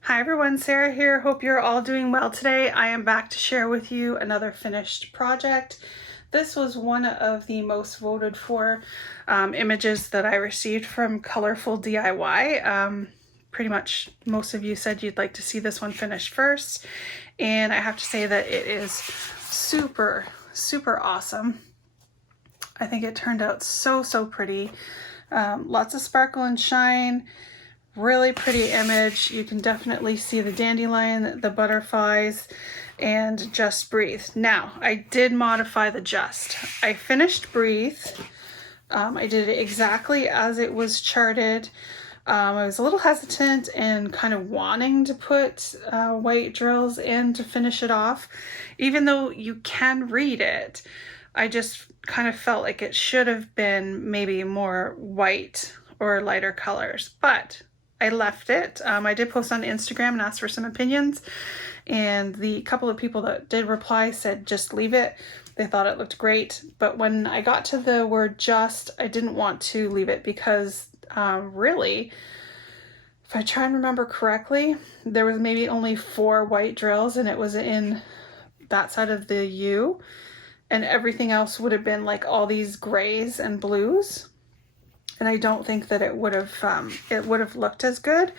Hi everyone, Sarah here. Hope you're all doing well today. I am back to share with you another finished project. This was one of the most voted for images that I received from Colorful DIY. Pretty much most of you said you'd like to see this one finished first, and I have to say that it is super awesome. I think it turned out so pretty. Lots of sparkle and shine. Really pretty image. You can definitely see the dandelion, the butterflies, and Just Breathe. Now, I did modify the Just. I finished Breathe. I did it exactly as it was charted. I was a little hesitant and kind of wanting to put white drills in to finish it off. Even though you can read it, I just kind of felt like it should have been maybe more white or lighter colors, but I left it. I did post on Instagram and asked for some opinions, and the couple of people that did reply said just leave it. They thought it looked great, but when I got to the word just, I didn't want to leave it because really, if I try and remember correctly, there was maybe only 4 white drills and it was in that side of the U, and everything else would have been like all these grays and blues. And I don't think that it would have looked as good.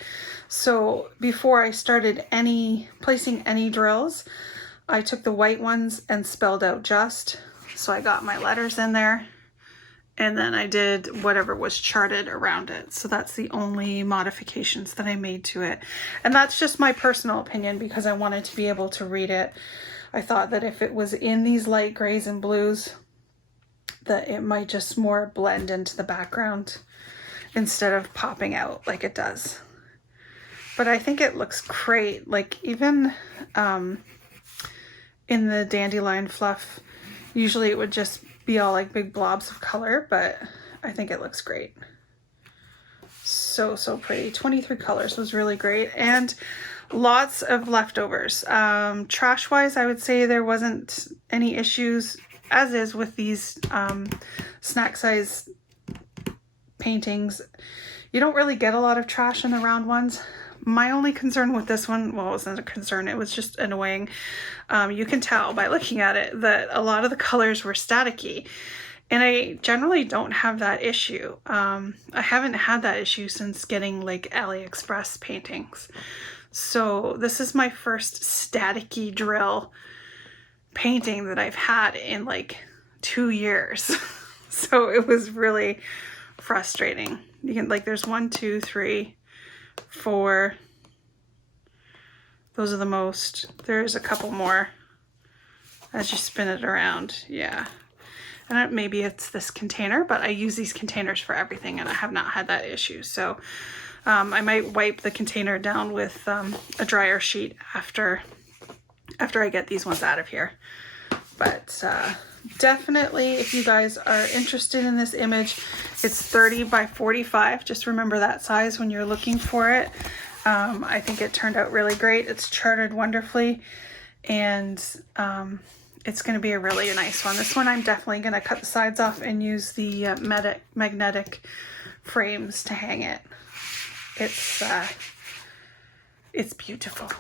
So before I started placing any drills, I took the white ones and spelled out just. So I got my letters in there, and then I did whatever was charted around it. So that's the only modifications that I made to it. And that's just my personal opinion because I wanted to be able to read it. I thought that if it was in these light grays and blues, that it might just more blend into the background instead of popping out like it does. But I think it looks great. Like even in the dandelion fluff, usually it would just be all like big blobs of color, but I think it looks great. So pretty. 23 colors was really great, and lots of leftovers. Trash wise, I would say there wasn't any issues, as is with these snack size paintings. You don't really get a lot of trash in the round ones. My only concern with this one, well, it wasn't a concern, it was just annoying. You can tell by looking at it that a lot of the colors were staticky, and I generally don't have that issue. I haven't had that issue since getting like AliExpress paintings. So this is my first staticky drill painting that I've had in like 2 years. So it was really frustrating. You can, like, there's 1, 2, 3, 4. Those are the most. There's a couple more as you spin it around. Yeah. And maybe it's this container, but I use these containers for everything and I have not had that issue. So I might wipe the container down with a dryer sheet after I get these ones out of here. But definitely, if you guys are interested in this image, it's 30 by 45. Just remember that size when you're looking for it. I think it turned out really great. It's charted wonderfully, and it's going to be a really nice one. This one I'm definitely going to cut the sides off and use the magnetic frames to hang it. It's beautiful.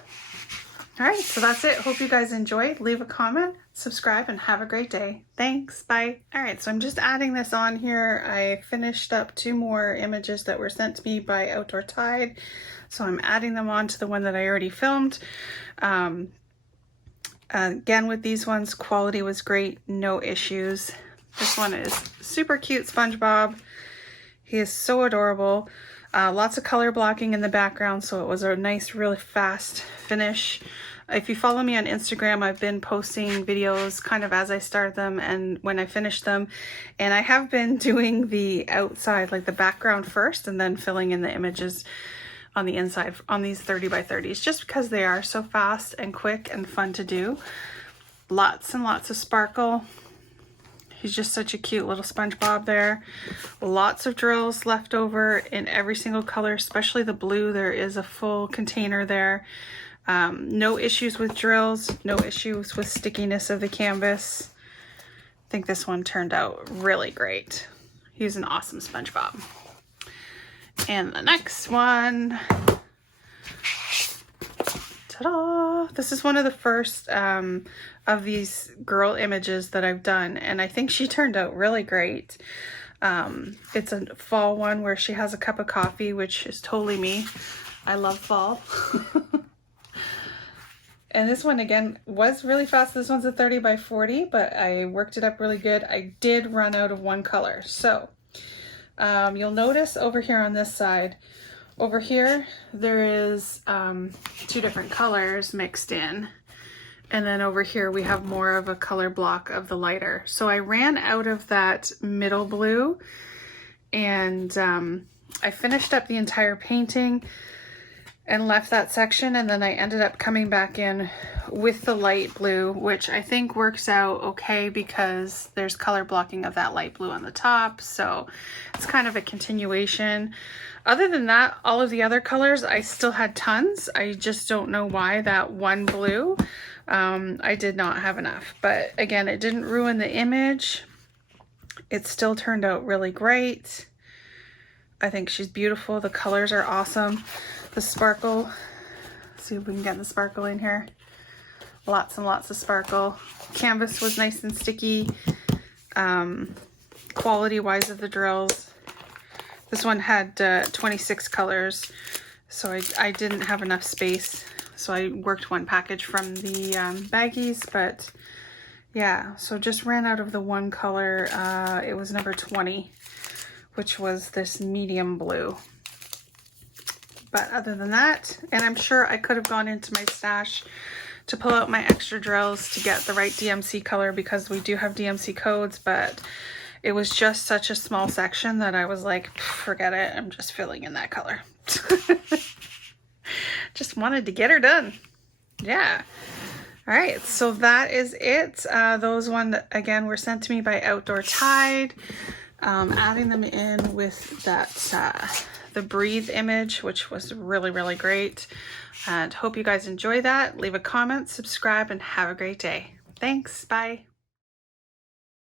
All right, so that's it. Hope you guys enjoyed. Leave a comment, subscribe, and have a great day. Thanks, bye. All right, so I'm just adding this on here. I finished up 2 more images that were sent to me by Outdoor Tide, so I'm adding them on to the one that I already filmed. Again, with these ones, quality was great, no issues. This one is super cute SpongeBob. He is so adorable. Lots of color blocking in the background, so it was a nice, really fast finish. If you follow me on Instagram, I've been posting videos kind of as I start them and when I finish them. And I have been doing the outside, like the background first, and then filling in the images on the inside on these 30 by 30s, just because they are so fast and quick and fun to do. Lots and lots of sparkle. He's just such a cute little SpongeBob there. Lots of drills left over in every single color, especially the blue. There is a full container there. No issues with drills, no issues with stickiness of the canvas. I think this one turned out really great. He's an awesome SpongeBob. And the next one, Ta-da! This is one of the first of these girl images that I've done, and I think she turned out really great. It's a fall one where she has a cup of coffee, which is totally me. I love fall. And this one, again, was really fast. This one's a 30 by 40, but I worked it up really good. I did run out of one color. So you'll notice over here on this side, over here, there is 2 different colors mixed in. And then over here, we have more of a color block of the lighter. So I ran out of that middle blue, and I finished up the entire painting and left that section. And then I ended up coming back in with the light blue, which I think works out okay because there's color blocking of that light blue on the top. So it's kind of a continuation. Other than that, all of the other colors, I still had tons. I just don't know why that one blue, I did not have enough. But again, it didn't ruin the image. It still turned out really great. I think she's beautiful. The colors are awesome. The sparkle, let's see if we can get the sparkle in here. Lots and lots of sparkle. Canvas was nice and sticky. Quality wise of the drills. This one had 26 colors, so I didn't have enough space. So I worked one package from the baggies, but yeah, so just ran out of the one color. It was number 20, which was this medium blue. But other than that, and I'm sure I could have gone into my stash to pull out my extra drills to get the right DMC color, because we do have DMC codes, but it was just such a small section that I was like, forget it, I'm just filling in that color. Just wanted to get her done. Yeah. All right, so that is it. Those ones, again, were sent to me by Outdoor Tide. Adding them in with that the breathe image, which was really, really great. And hope you guys enjoy that. Leave a comment, subscribe, and have a great day. Thanks. Bye.